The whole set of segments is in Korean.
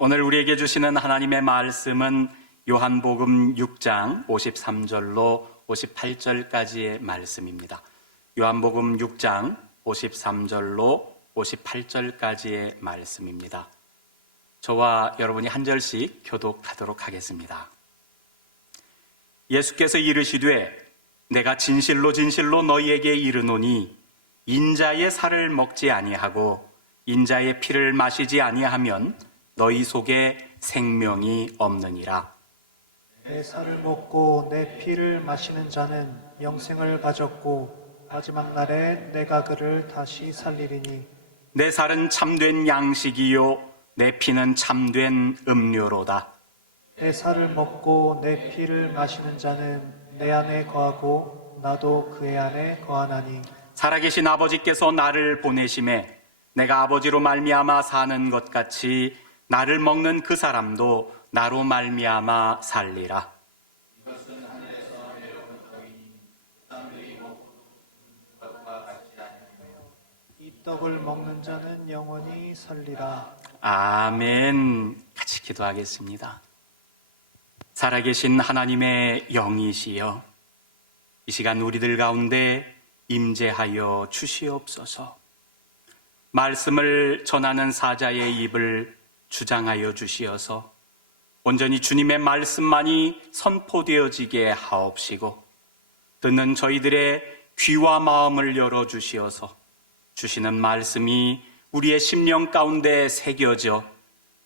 오늘 우리에게 주시는 하나님의 말씀은 요한복음 6장 53절로 58절까지의 말씀입니다. 요한복음 6장 53절로 58절까지의 말씀입니다. 저와 여러분이 한 절씩 교독하도록 하겠습니다. 예수께서 이르시되 내가 진실로 진실로 너희에게 이르노니 인자의 살을 먹지 아니하고 인자의 피를 마시지 아니하면 너희 속에 생명이 없느니라. 내 살을 먹고 내 피를 마시는 자는 영생을 가졌고 마지막 날에 내가 그를 다시 살리리니 내 살은 참된 양식이요 내 피는 참된 음료로다. 내 살을 먹고 내 피를 마시는 자는 내 안에 거하고 나도 그의 안에 거하나니 살아계신 아버지께서 나를 보내심에 내가 아버지로 말미암아 사는 것 같이 나를 먹는 그 사람도 나로 말미암아 살리라. 이 떡을 먹는 자는 영원히 살리라. 아멘. 같이 기도하겠습니다. 살아계신 하나님의 영이시여, 이 시간 우리들 가운데 임재하여 주시옵소서. 말씀을 전하는 사자의 입을 주장하여 주시어서 온전히 주님의 말씀만이 선포되어지게 하옵시고 듣는 저희들의 귀와 마음을 열어주시어서 주시는 말씀이 우리의 심령 가운데 새겨져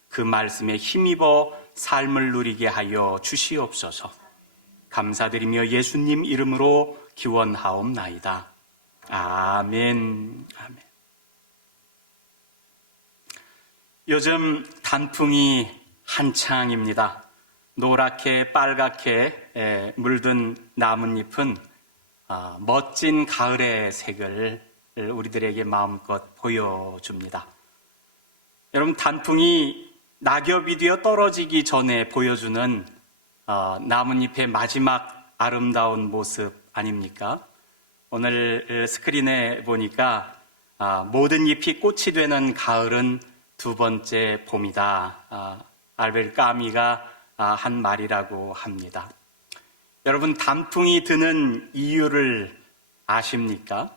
그 말씀에 힘입어 삶을 누리게 하여 주시옵소서. 감사드리며 예수님 이름으로 기원하옵나이다. 아멘. 아멘. 요즘 단풍이 한창입니다. 노랗게 빨갛게 물든 나뭇잎은 멋진 가을의 색을 우리들에게 마음껏 보여줍니다. 여러분, 단풍이 낙엽이 되어 떨어지기 전에 보여주는 나뭇잎의 마지막 아름다운 모습 아닙니까? 오늘 스크린에 보니까 모든 잎이 꽃이 되는 가을은 두 번째 봄이다. 알베르 까미가 한 말이라고 합니다. 여러분, 단풍이 드는 이유를 아십니까?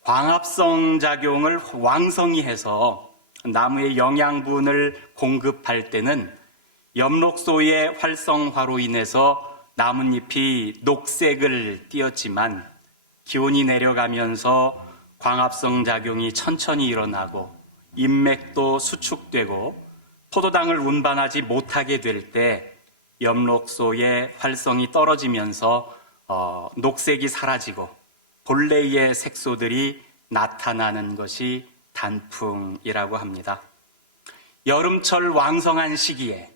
광합성 작용을 왕성히 해서 나무의 영양분을 공급할 때는 엽록소의 활성화로 인해서 나뭇잎이 녹색을 띠었지만 기온이 내려가면서 광합성 작용이 천천히 일어나고 인맥도 수축되고 포도당을 운반하지 못하게 될 때 엽록소의 활성이 떨어지면서 녹색이 사라지고 본래의 색소들이 나타나는 것이 단풍이라고 합니다. 여름철 왕성한 시기에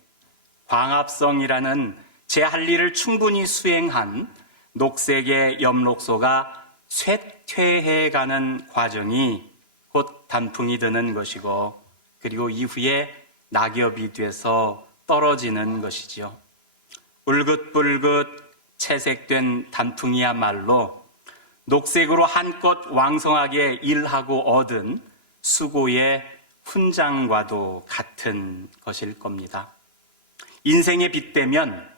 광합성이라는 제 할 일을 충분히 수행한 녹색의 엽록소가 쇠퇴해가는 과정이 곧 단풍이 드는 것이고 그리고 이후에 낙엽이 돼서 떨어지는 것이지요. 울긋불긋 채색된 단풍이야말로 녹색으로 한껏 왕성하게 일하고 얻은 수고의 훈장과도 같은 것일 겁니다. 인생에 빗대면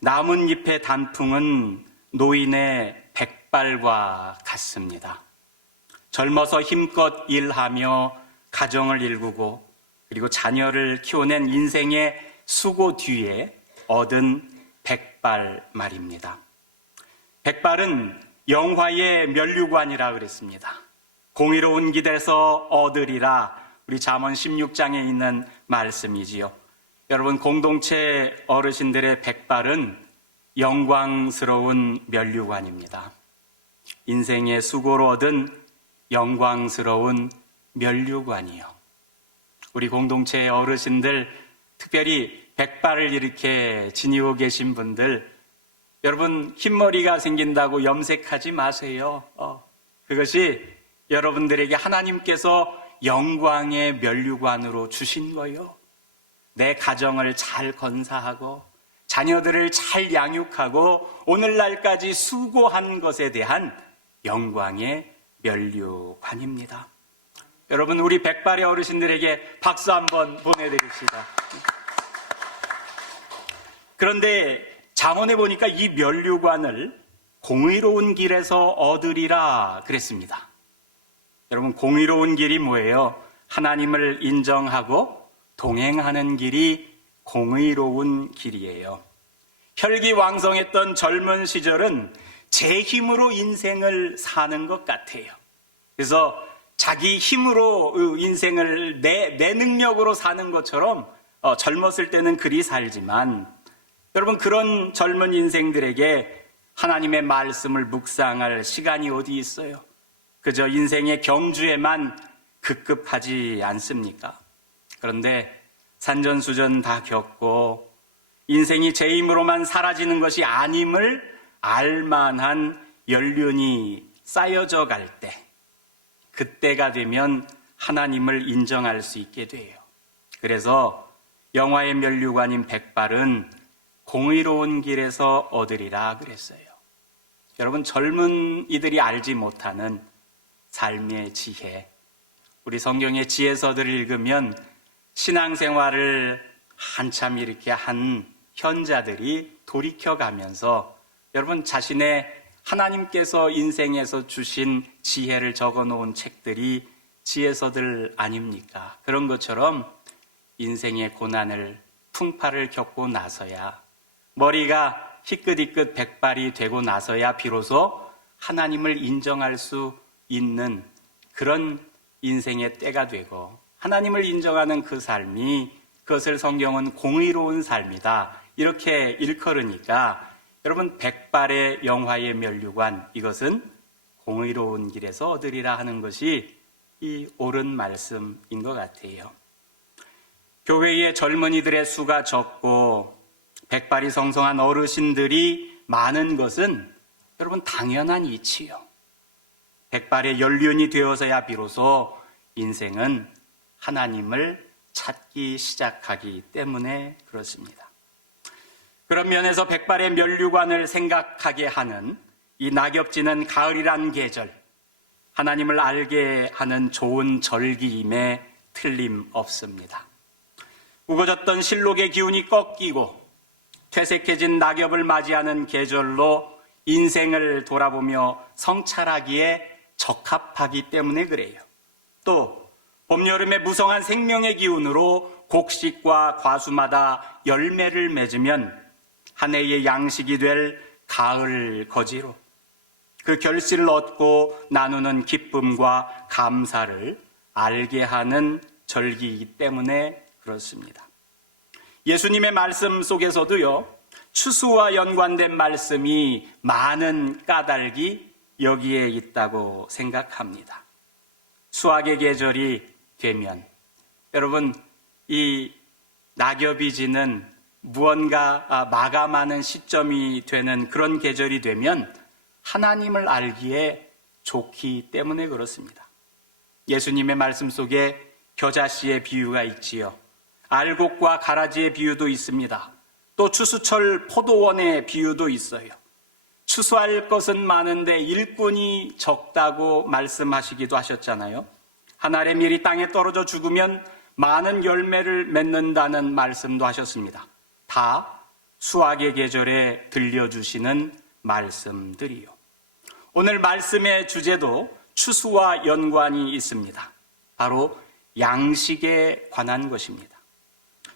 나뭇잎의 단풍은 노인의 백발과 같습니다. 젊어서 힘껏 일하며 가정을 일구고 그리고 자녀를 키워낸 인생의 수고 뒤에 얻은 백발 말입니다. 백발은 영화의 면류관이라 그랬습니다. 공의로운 길에서 얻으리라, 우리 잠언 16장에 있는 말씀이지요. 여러분, 공동체 어르신들의 백발은 영광스러운 면류관입니다. 인생의 수고로 얻은 영광스러운 면류관이요. 우리 공동체의 어르신들, 특별히 백발을 이렇게 지니고 계신 분들, 여러분, 흰머리가 생긴다고 염색하지 마세요. 그것이 여러분들에게 하나님께서 영광의 면류관으로 주신 거요. 내 가정을 잘 건사하고 자녀들을 잘 양육하고 오늘날까지 수고한 것에 대한 영광의 면류관입니다. 여러분, 우리 백발의 어르신들에게 박수 한번 보내드립시다. 그런데 잠언에 보니까 이 면류관을 공의로운 길에서 얻으리라 그랬습니다. 여러분, 공의로운 길이 뭐예요? 하나님을 인정하고 동행하는 길이 공의로운 길이에요. 혈기왕성했던 젊은 시절은 제 힘으로 인생을 사는 것 같아요. 그래서 자기 힘으로 인생을 내 능력으로 사는 것처럼 젊었을 때는 그리 살지만, 여러분, 그런 젊은 인생들에게 하나님의 말씀을 묵상할 시간이 어디 있어요? 그저 인생의 경주에만 급급하지 않습니까? 그런데 산전수전 다 겪고 인생이 제 힘으로만 사라지는 것이 아님을 알만한 연륜이 쌓여져 갈 때, 그때가 되면 하나님을 인정할 수 있게 돼요. 그래서 영화의 면류관인 백발은 공의로운 길에서 얻으리라 그랬어요. 여러분, 젊은 이들이 알지 못하는 삶의 지혜, 우리 성경의 지혜서들을 읽으면 신앙생활을 한참 이렇게 한 현자들이 돌이켜가면서 여러분, 자신의 하나님께서 인생에서 주신 지혜를 적어놓은 책들이 지혜서들 아닙니까? 그런 것처럼 인생의 고난을, 풍파를 겪고 나서야, 머리가 희끗희끗 백발이 되고 나서야 비로소 하나님을 인정할 수 있는 그런 인생의 때가 되고, 하나님을 인정하는 그 삶이, 그것을 성경은 공의로운 삶이다 이렇게 일컬으니까, 여러분, 백발의 영화의 면류관, 이것은 공의로운 길에서 얻으리라 하는 것이 이 옳은 말씀인 것 같아요. 교회의 젊은이들의 수가 적고 백발이 성성한 어르신들이 많은 것은 여러분, 당연한 이치요. 백발의 연륜이 되어서야 비로소 인생은 하나님을 찾기 시작하기 때문에 그렇습니다. 그런 면에서 백발의 면류관을 생각하게 하는 이 낙엽지는 가을이란 계절, 하나님을 알게 하는 좋은 절기임에 틀림없습니다. 우거졌던 실록의 기운이 꺾이고 퇴색해진 낙엽을 맞이하는 계절로 인생을 돌아보며 성찰하기에 적합하기 때문에 그래요. 또 봄, 여름의 무성한 생명의 기운으로 곡식과 과수마다 열매를 맺으면 한 해의 양식이 될 가을 거지로 그 결실을 얻고 나누는 기쁨과 감사를 알게 하는 절기이기 때문에 그렇습니다. 예수님의 말씀 속에서도요, 추수와 연관된 말씀이 많은 까닭이 여기에 있다고 생각합니다. 수확의 계절이 되면, 여러분, 이 낙엽이 지는 무언가 마감하는 시점이 되는 그런 계절이 되면 하나님을 알기에 좋기 때문에 그렇습니다. 예수님의 말씀 속에 겨자씨의 비유가 있지요. 알곡과 가라지의 비유도 있습니다. 또 추수철 포도원의 비유도 있어요. 추수할 것은 많은데 일꾼이 적다고 말씀하시기도 하셨잖아요. 한 알의 밀이 땅에 떨어져 죽으면 많은 열매를 맺는다는 말씀도 하셨습니다. 다 수확의 계절에 들려주시는 말씀들이요. 오늘 말씀의 주제도 추수와 연관이 있습니다. 바로 양식에 관한 것입니다.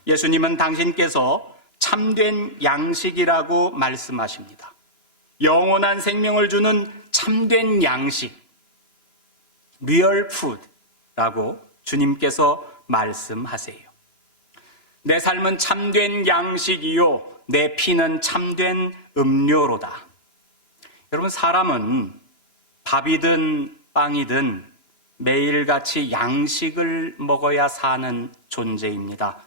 예수님은 당신께서 참된 양식이라고 말씀하십니다. 영원한 생명을 주는 참된 양식, real food라고 주님께서 말씀하세요. 내 삶은 참된 양식이요, 내 피는 참된 음료로다. 여러분, 사람은 밥이든 빵이든 매일같이 양식을 먹어야 사는 존재입니다.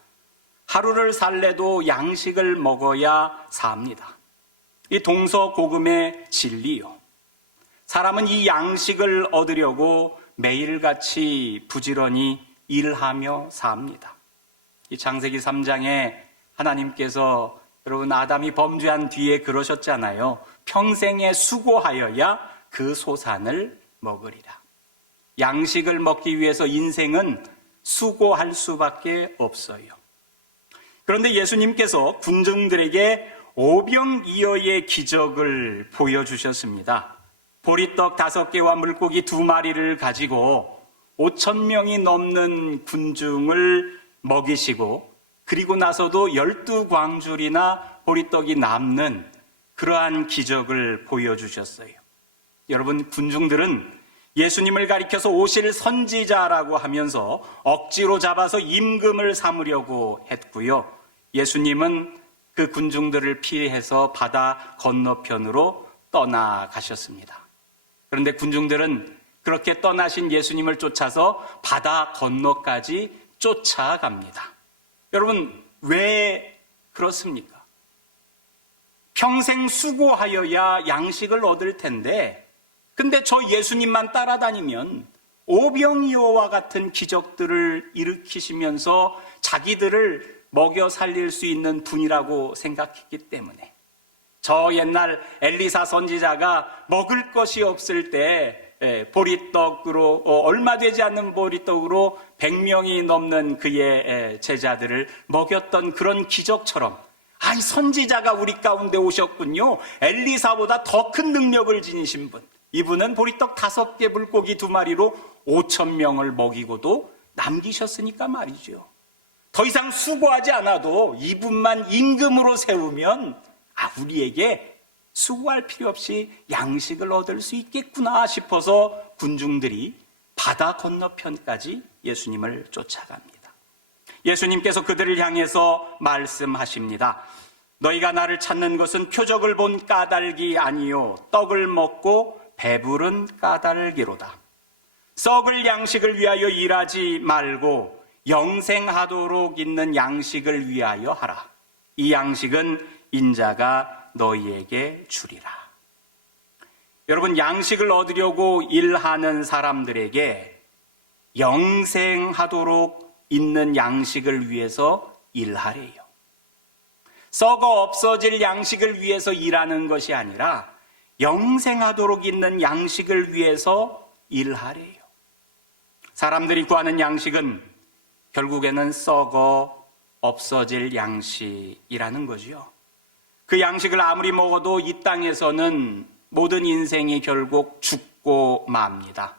하루를 살래도 양식을 먹어야 삽니다. 이 동서고금의 진리요. 사람은 이 양식을 얻으려고 매일같이 부지런히 일하며 삽니다. 이 창세기 3장에 하나님께서, 여러분, 아담이 범죄한 뒤에 그러셨잖아요. 평생에 수고하여야 그 소산을 먹으리라. 양식을 먹기 위해서 인생은 수고할 수밖에 없어요. 그런데 예수님께서 군중들에게 오병이어의 기적을 보여주셨습니다. 보리떡 5개와 물고기 2마리를 가지고 5,000명이 넘는 군중을 먹이시고, 그리고 나서도 12광줄이나 보리떡이 남는 그러한 기적을 보여주셨어요. 여러분, 군중들은 예수님을 가리켜서 오실 선지자라고 하면서 억지로 잡아서 임금을 삼으려고 했고요. 예수님은 그 군중들을 피해서 바다 건너편으로 떠나가셨습니다. 그런데 군중들은 그렇게 떠나신 예수님을 쫓아서 바다 건너까지 쫓아갑니다. 여러분, 왜 그렇습니까? 평생 수고하여야 양식을 얻을 텐데, 근데 저 예수님만 따라다니면 오병이어와 같은 기적들을 일으키시면서 자기들을 먹여 살릴 수 있는 분이라고 생각했기 때문에, 저 옛날 엘리사 선지자가 먹을 것이 없을 때 보리떡으로, 얼마 되지 않는 보리떡으로 100명이 넘는 그의 제자들을 먹였던 그런 기적처럼, 아니, 선지자가 우리 가운데 오셨군요. 엘리사보다 더 큰 능력을 지니신 분. 이분은 보리떡 5개, 물고기 2마리로 5,000명을 먹이고도 남기셨으니까 말이죠. 더 이상 수고하지 않아도 이분만 임금으로 세우면, 우리에게 수고할 필요 없이 양식을 얻을 수 있겠구나 싶어서 군중들이 바다 건너편까지 예수님을 쫓아갑니다. 예수님께서 그들을 향해서 말씀하십니다. 너희가 나를 찾는 것은 표적을 본 까닭이 아니요 떡을 먹고 배부른 까닭이로다. 썩을 양식을 위하여 일하지 말고 영생하도록 있는 양식을 위하여 하라. 이 양식은 인자가 너희에게 주리라. 여러분, 양식을 얻으려고 일하는 사람들에게 영생하도록 있는 양식을 위해서 일하래요. 썩어 없어질 양식을 위해서 일하는 것이 아니라 영생하도록 있는 양식을 위해서 일하래요. 사람들이 구하는 양식은 결국에는 썩어 없어질 양식이라는 거죠. 그 양식을 아무리 먹어도 이 땅에서는 모든 인생이 결국 죽고 맙니다.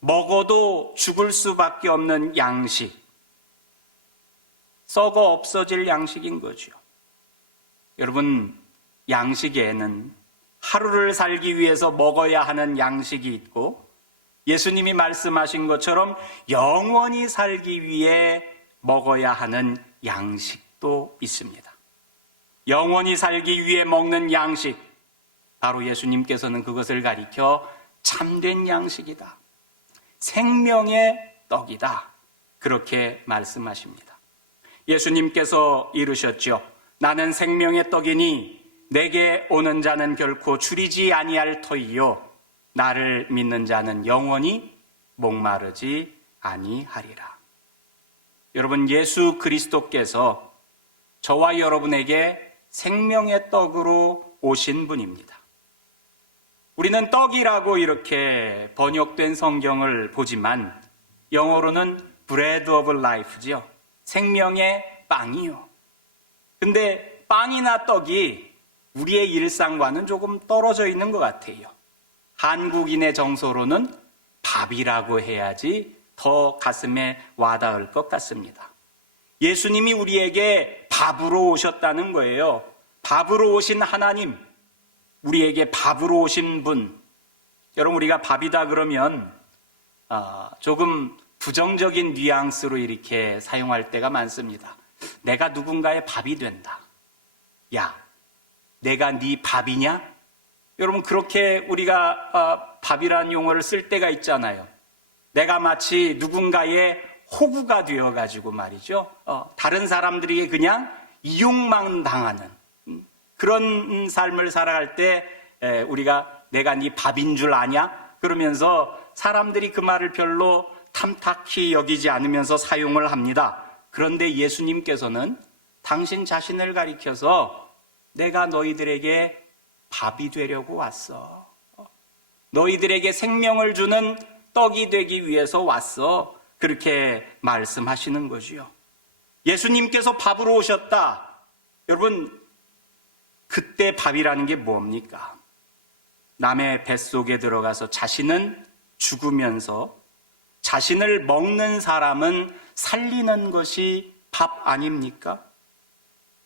먹어도 죽을 수밖에 없는 양식, 썩어 없어질 양식인 거죠. 여러분, 양식에는 하루를 살기 위해서 먹어야 하는 양식이 있고, 예수님이 말씀하신 것처럼 영원히 살기 위해 먹어야 하는 양식도 있습니다. 영원히 살기 위해 먹는 양식, 바로 예수님께서는 그것을 가리켜 참된 양식이다, 생명의 떡이다, 그렇게 말씀하십니다. 예수님께서 이르셨죠. 나는 생명의 떡이니 내게 오는 자는 결코 줄이지 아니할 터이요 나를 믿는 자는 영원히 목마르지 아니하리라. 여러분, 예수 그리스도께서 저와 여러분에게 생명의 떡으로 오신 분입니다. 우리는 떡이라고 이렇게 번역된 성경을 보지만 영어로는 bread of life죠. 생명의 빵이요. 근데 빵이나 떡이 우리의 일상과는 조금 떨어져 있는 것 같아요. 한국인의 정서로는 밥이라고 해야지 더 가슴에 와닿을 것 같습니다. 예수님이 우리에게 밥으로 오셨다는 거예요. 밥으로 오신 하나님, 우리에게 밥으로 오신 분. 여러분, 우리가 밥이다 그러면 조금 부정적인 뉘앙스로 이렇게 사용할 때가 많습니다. 내가 누군가의 밥이 된다. 야, 내가 네 밥이냐? 여러분, 그렇게 우리가 밥이라는 용어를 쓸 때가 있잖아요. 내가 마치 누군가의 호구가 되어가지고 말이죠. 다른 사람들에게 그냥 이용만 당하는 그런 삶을 살아갈 때 우리가 내가 네 밥인 줄 아냐? 그러면서 사람들이 그 말을 별로 탐탁히 여기지 않으면서 사용을 합니다. 그런데 예수님께서는 당신 자신을 가리켜서 내가 너희들에게 밥이 되려고 왔어. 너희들에게 생명을 주는 떡이 되기 위해서 왔어. 그렇게 말씀하시는 거지요. 예수님께서 밥으로 오셨다. 여러분, 그때 밥이라는 게 뭡니까? 남의 뱃속에 들어가서 자신은 죽으면서 자신을 먹는 사람은 살리는 것이 밥 아닙니까?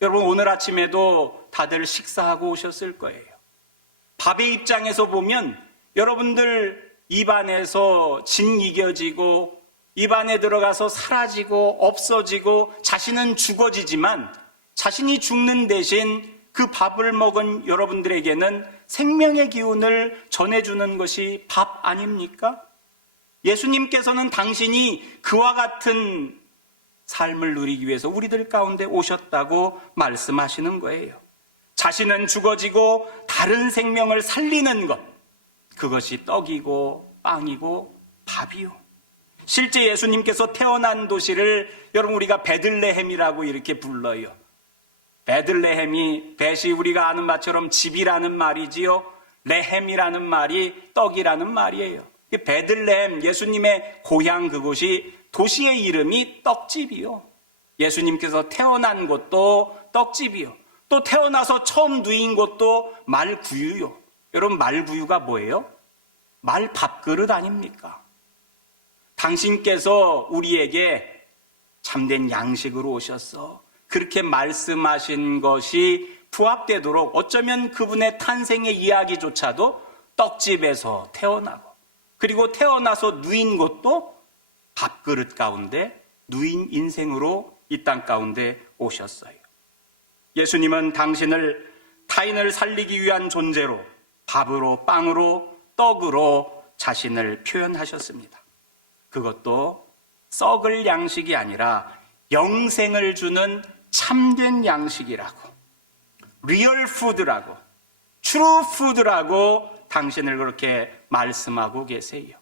여러분, 오늘 아침에도 다들 식사하고 오셨을 거예요. 밥의 입장에서 보면 여러분들 입안에서 진 이겨지고 입안에 들어가서 사라지고 없어지고 자신은 죽어지지만 자신이 죽는 대신 그 밥을 먹은 여러분들에게는 생명의 기운을 전해주는 것이 밥 아닙니까? 예수님께서는 당신이 그와 같은 삶을 누리기 위해서 우리들 가운데 오셨다고 말씀하시는 거예요. 자신은 죽어지고 다른 생명을 살리는 것, 그것이 떡이고 빵이고 밥이요. 실제 예수님께서 태어난 도시를 여러분 우리가 베들레헴이라고 이렇게 불러요. 베들레헴이 벳이 우리가 아는 말처럼 집이라는 말이지요. 레헴이라는 말이 떡이라는 말이에요. 베들레헴, 예수님의 고향 그곳이 도시의 이름이 떡집이요. 예수님께서 태어난 곳도 떡집이요. 또 태어나서 처음 누인 곳도 말구유요. 여러분, 말구유가 뭐예요? 말 밥그릇 아닙니까? 당신께서 우리에게 참된 양식으로 오셨어. 그렇게 말씀하신 것이 부합되도록 어쩌면 그분의 탄생의 이야기조차도 떡집에서 태어나고 그리고 태어나서 누인 곳도 밥그릇 가운데 누인 인생으로 이 땅 가운데 오셨어요. 예수님은 당신을 타인을 살리기 위한 존재로 밥으로 빵으로 떡으로 자신을 표현하셨습니다. 그것도 썩을 양식이 아니라 영생을 주는 참된 양식이라고, 리얼 푸드라고, 트루 푸드라고 당신을 그렇게 말씀하고 계세요.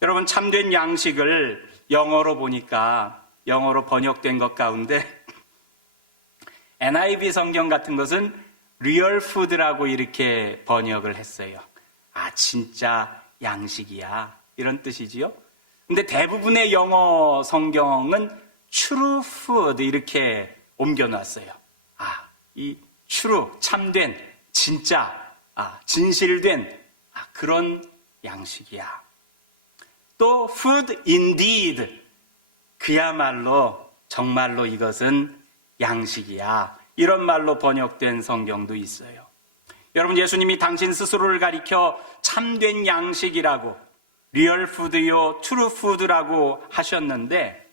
여러분, 참된 양식을 영어로 보니까 영어로 번역된 것 가운데 NIV 성경 같은 것은 리얼 푸드라고 이렇게 번역을 했어요. 아, 진짜 양식이야, 이런 뜻이지요. 근데 대부분의 영어 성경은 true food 이렇게 옮겨놨어요. 아, 이 true, 참된, 진짜, 진실된 그런 양식이야. 또 food indeed, 그야말로 정말로 이것은 양식이야, 이런 말로 번역된 성경도 있어요. 여러분, 예수님이 당신 스스로를 가리켜 참된 양식이라고, 리얼 푸드요, 트루 푸드라고 하셨는데,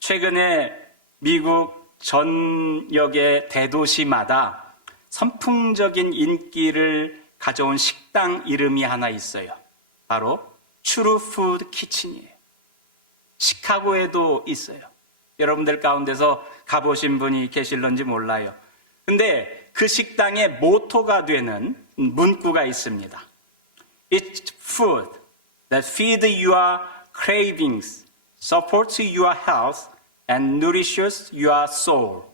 최근에 미국 전역의 대도시마다 선풍적인 인기를 가져온 식당 이름이 하나 있어요. 바로 트루 푸드 키친이에요. 시카고에도 있어요. 여러분들 가운데서 가보신 분이 계실런지 몰라요. 근데 그 식당의 모토가 되는 문구가 있습니다. It's food that feeds your cravings, supports your health, and nourishes your soul,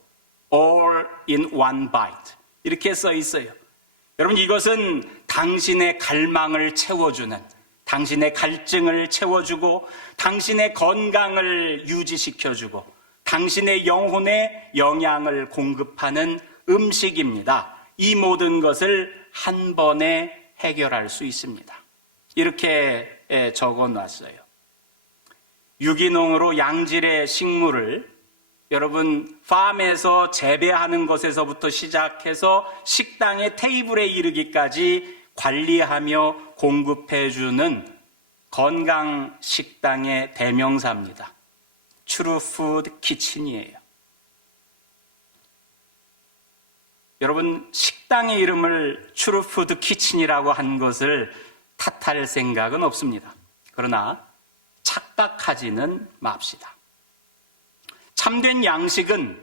all in one bite. 이렇게 써 있어요. 여러분, 이것은 당신의 갈망을 채워주는, 당신의 갈증을 채워주고, 당신의 건강을 유지시켜주고, 당신의 영혼에 영양을 공급하는 음식입니다. 이 모든 것을 한 번에 해결할 수 있습니다. 이렇게 적어놨어요. 유기농으로 양질의 식물을 여러분 팜에서 재배하는 것에서부터 시작해서 식당의 테이블에 이르기까지 관리하며 공급해주는 건강 식당의 대명사입니다. 트루 푸드 키친이에요. 여러분, 식당의 이름을 트루 푸드 키친이라고 한 것을 탓할 생각은 없습니다. 그러나 착각하지는 맙시다. 참된 양식은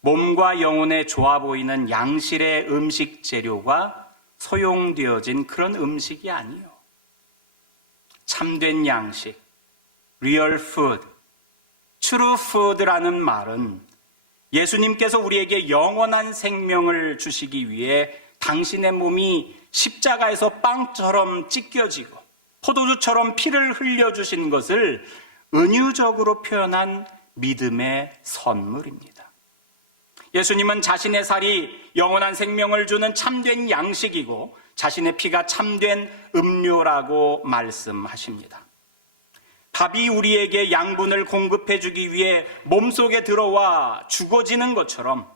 몸과 영혼에 좋아 보이는 양실의 음식 재료가 소용되어진 그런 음식이 아니에요. 참된 양식, 리얼 푸드, 트루 푸드라는 말은 예수님께서 우리에게 영원한 생명을 주시기 위해 당신의 몸이 십자가에서 빵처럼 찢겨지고 포도주처럼 피를 흘려주신 것을 은유적으로 표현한 믿음의 선물입니다. 예수님은 자신의 살이 영원한 생명을 주는 참된 양식이고 자신의 피가 참된 음료라고 말씀하십니다. 밥이 우리에게 양분을 공급해 주기 위해 몸속에 들어와 죽어지는 것처럼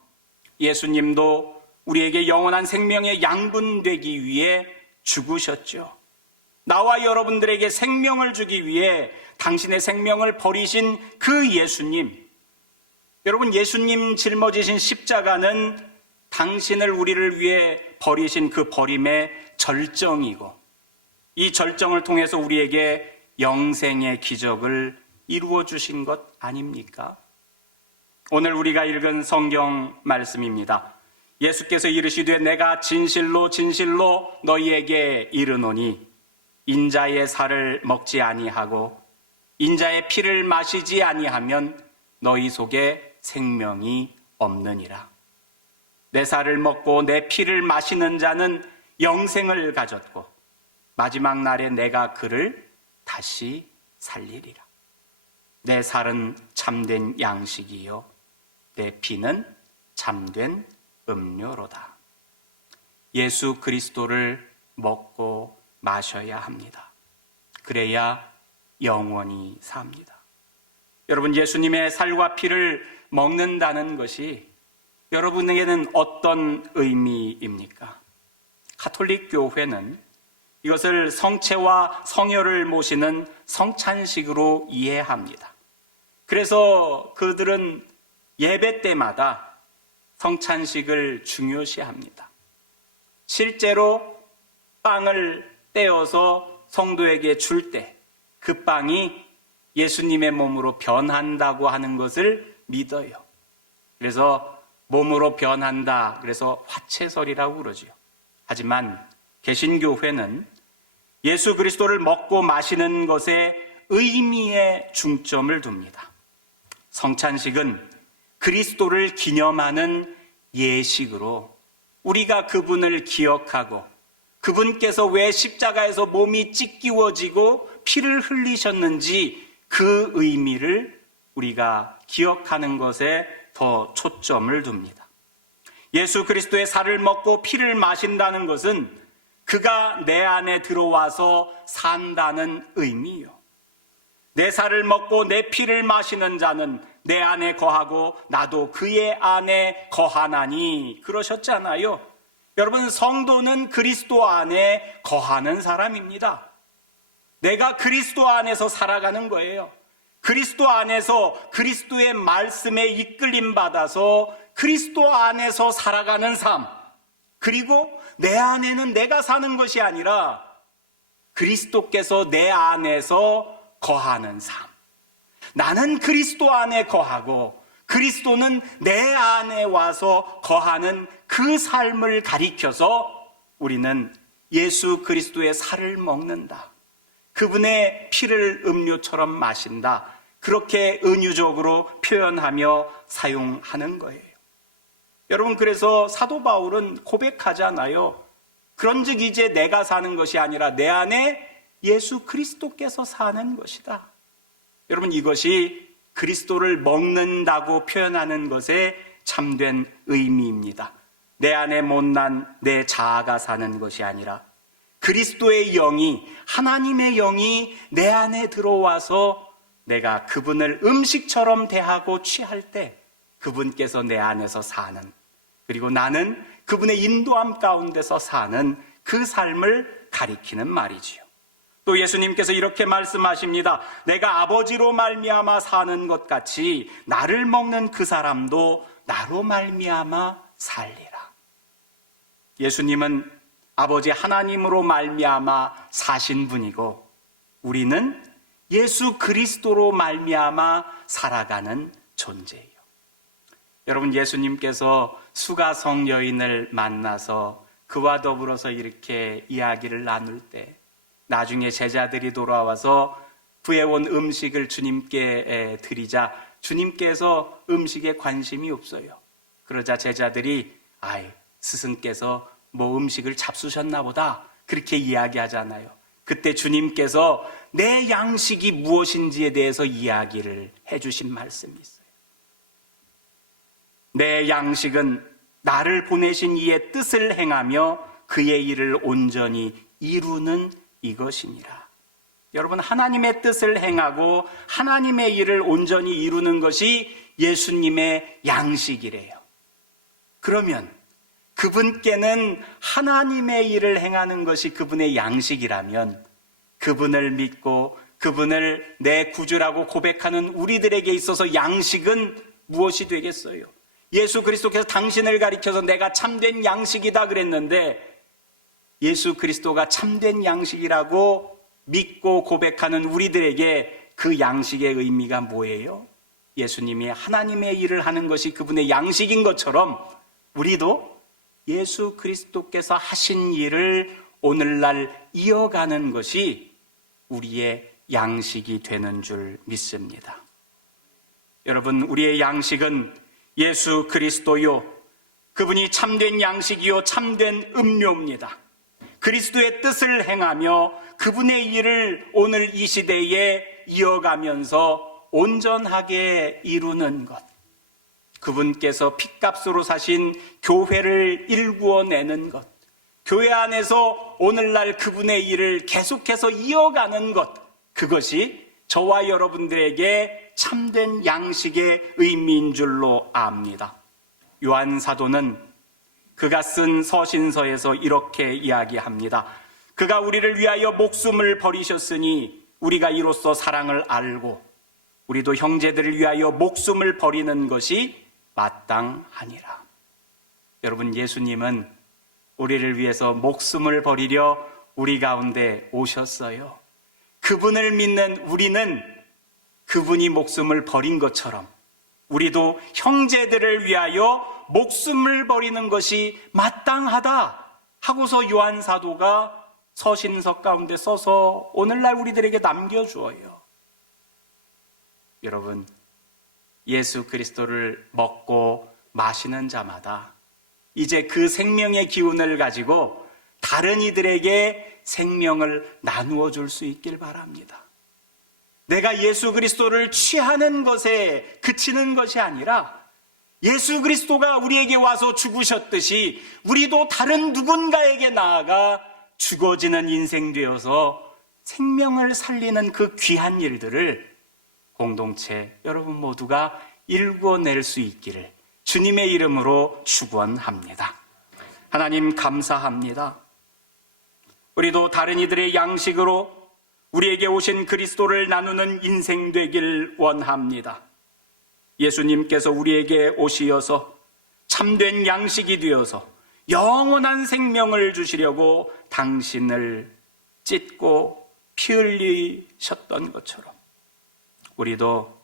예수님도 우리에게 영원한 생명의 양분 되기 위해 죽으셨죠. 나와 여러분들에게 생명을 주기 위해 당신의 생명을 버리신 그 예수님, 여러분, 예수님 짊어지신 십자가는 당신을 우리를 위해 버리신 그 버림의 절정이고 이 절정을 통해서 우리에게 영생의 기적을 이루어 주신 것 아닙니까? 오늘 우리가 읽은 성경 말씀입니다. 예수께서 이르시되 내가 진실로 진실로 너희에게 이르노니 인자의 살을 먹지 아니하고 인자의 피를 마시지 아니하면 너희 속에 생명이 없느니라. 내 살을 먹고 내 피를 마시는 자는 영생을 가졌고 마지막 날에 내가 그를 다시 살리리라. 내 살은 참된 양식이요 내 피는 참된 음료로다. 예수 그리스도를 먹고 마셔야 합니다. 그래야 영원히 삽니다. 여러분, 예수님의 살과 피를 먹는다는 것이 여러분에게는 어떤 의미입니까? 가톨릭 교회는 이것을 성체와 성혈을 모시는 성찬식으로 이해합니다. 그래서 그들은 예배 때마다 성찬식을 중요시합니다. 실제로 빵을 떼어서 성도에게 줄 때 그 빵이 예수님의 몸으로 변한다고 하는 것을 믿어요. 그래서 몸으로 변한다. 그래서 화채설이라고 그러죠. 하지만 개신교회는 예수 그리스도를 먹고 마시는 것에 의미에 중점을 둡니다. 성찬식은 그리스도를 기념하는 예식으로 우리가 그분을 기억하고 그분께서 왜 십자가에서 몸이 찢기워지고 피를 흘리셨는지 그 의미를 우리가 기억하는 것에 더 초점을 둡니다. 예수 그리스도의 살을 먹고 피를 마신다는 것은 그가 내 안에 들어와서 산다는 의미요. 내 살을 먹고 내 피를 마시는 자는 내 안에 거하고 나도 그의 안에 거하나니 그러셨잖아요. 여러분, 성도는 그리스도 안에 거하는 사람입니다. 내가 그리스도 안에서 살아가는 거예요. 그리스도 안에서 그리스도의 말씀에 이끌림 받아서 그리스도 안에서 살아가는 삶, 그리고 내 안에는 내가 사는 것이 아니라 그리스도께서 내 안에서 거하는 삶. 나는 그리스도 안에 거하고 그리스도는 내 안에 와서 거하는 그 삶을 가리켜서 우리는 예수 그리스도의 살을 먹는다. 그분의 피를 음료처럼 마신다. 그렇게 은유적으로 표현하며 사용하는 거예요. 여러분, 그래서 사도 바울은 고백하잖아요. 그런즉 이제 내가 사는 것이 아니라 내 안에 예수 그리스도께서 사는 것이다. 여러분, 이것이 그리스도를 먹는다고 표현하는 것의 참된 의미입니다. 내 안에 못난 내 자아가 사는 것이 아니라 그리스도의 영이, 하나님의 영이 내 안에 들어와서 내가 그분을 음식처럼 대하고 취할 때 그분께서 내 안에서 사는, 그리고 나는 그분의 인도함 가운데서 사는 그 삶을 가리키는 말이지요. 또 예수님께서 이렇게 말씀하십니다. 내가 아버지로 말미암아 사는 것 같이 나를 먹는 그 사람도 나로 말미암아 살리라. 예수님은 아버지 하나님으로 말미암아 사신 분이고 우리는 예수 그리스도로 말미암아 살아가는 존재예요. 여러분, 예수님께서 수가성 여인을 만나서 그와 더불어서 이렇게 이야기를 나눌 때 나중에 제자들이 돌아와서 구해온 음식을 주님께 드리자 주님께서 음식에 관심이 없어요. 그러자 제자들이 스승께서 뭐 음식을 잡수셨나 보다 그렇게 이야기하잖아요. 그때 주님께서 내 양식이 무엇인지에 대해서 이야기를 해주신 말씀이 있어요. 내 양식은 나를 보내신 이의 뜻을 행하며 그의 일을 온전히 이루는 이것이니라. 여러분, 하나님의 뜻을 행하고 하나님의 일을 온전히 이루는 것이 예수님의 양식이래요. 그러면 그분께는 하나님의 일을 행하는 것이 그분의 양식이라면 그분을 믿고 그분을 내 구주라고 고백하는 우리들에게 있어서 양식은 무엇이 되겠어요? 예수 그리스도께서 당신을 가리켜서 내가 참된 양식이다 그랬는데 예수 그리스도가 참된 양식이라고 믿고 고백하는 우리들에게 그 양식의 의미가 뭐예요? 예수님이 하나님의 일을 하는 것이 그분의 양식인 것처럼 우리도 예수 그리스도께서 하신 일을 오늘날 이어가는 것이 우리의 양식이 되는 줄 믿습니다. 여러분, 우리의 양식은 예수 그리스도요, 그분이 참된 양식이요 참된 음료입니다. 그리스도의 뜻을 행하며 그분의 일을 오늘 이 시대에 이어가면서 온전하게 이루는 것, 그분께서 핏값으로 사신 교회를 일구어내는 것, 교회 안에서 오늘날 그분의 일을 계속해서 이어가는 것, 그것이 저와 여러분들에게 참된 양식의 의미인 줄로 압니다. 요한 사도는 그가 쓴 서신서에서 이렇게 이야기합니다. 그가 우리를 위하여 목숨을 버리셨으니 우리가 이로써 사랑을 알고 우리도 형제들을 위하여 목숨을 버리는 것이 마땅하니라. 여러분, 예수님은 우리를 위해서 목숨을 버리려 우리 가운데 오셨어요. 그분을 믿는 우리는 그분이 목숨을 버린 것처럼 우리도 형제들을 위하여 목숨을 버리는 것이 마땅하다 하고서 요한 사도가 서신서 가운데 써서 오늘날 우리들에게 남겨주어요. 여러분, 예수 그리스도를 먹고 마시는 자마다 이제 그 생명의 기운을 가지고 다른 이들에게 생명을 나누어 줄 수 있길 바랍니다. 내가 예수 그리스도를 취하는 것에 그치는 것이 아니라 예수 그리스도가 우리에게 와서 죽으셨듯이 우리도 다른 누군가에게 나아가 죽어지는 인생 되어서 생명을 살리는 그 귀한 일들을 공동체 여러분 모두가 일궈낼 수 있기를 주님의 이름으로 축원합니다. 하나님 감사합니다. 우리도 다른 이들의 양식으로 우리에게 오신 그리스도를 나누는 인생 되길 원합니다. 예수님께서 우리에게 오시어서 참된 양식이 되어서 영원한 생명을 주시려고 당신을 찢고 피 흘리셨던 것처럼 우리도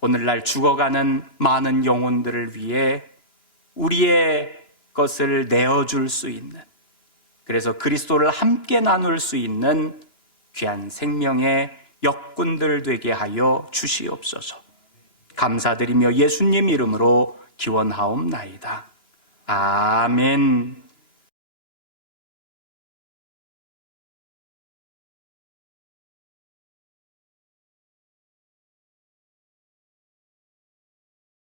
오늘날 죽어가는 많은 영혼들을 위해 우리의 것을 내어줄 수 있는, 그래서 그리스도를 함께 나눌 수 있는 귀한 생명의 역군들 되게 하여 주시옵소서. 감사드리며 예수님 이름으로 기원하옵나이다. 아멘.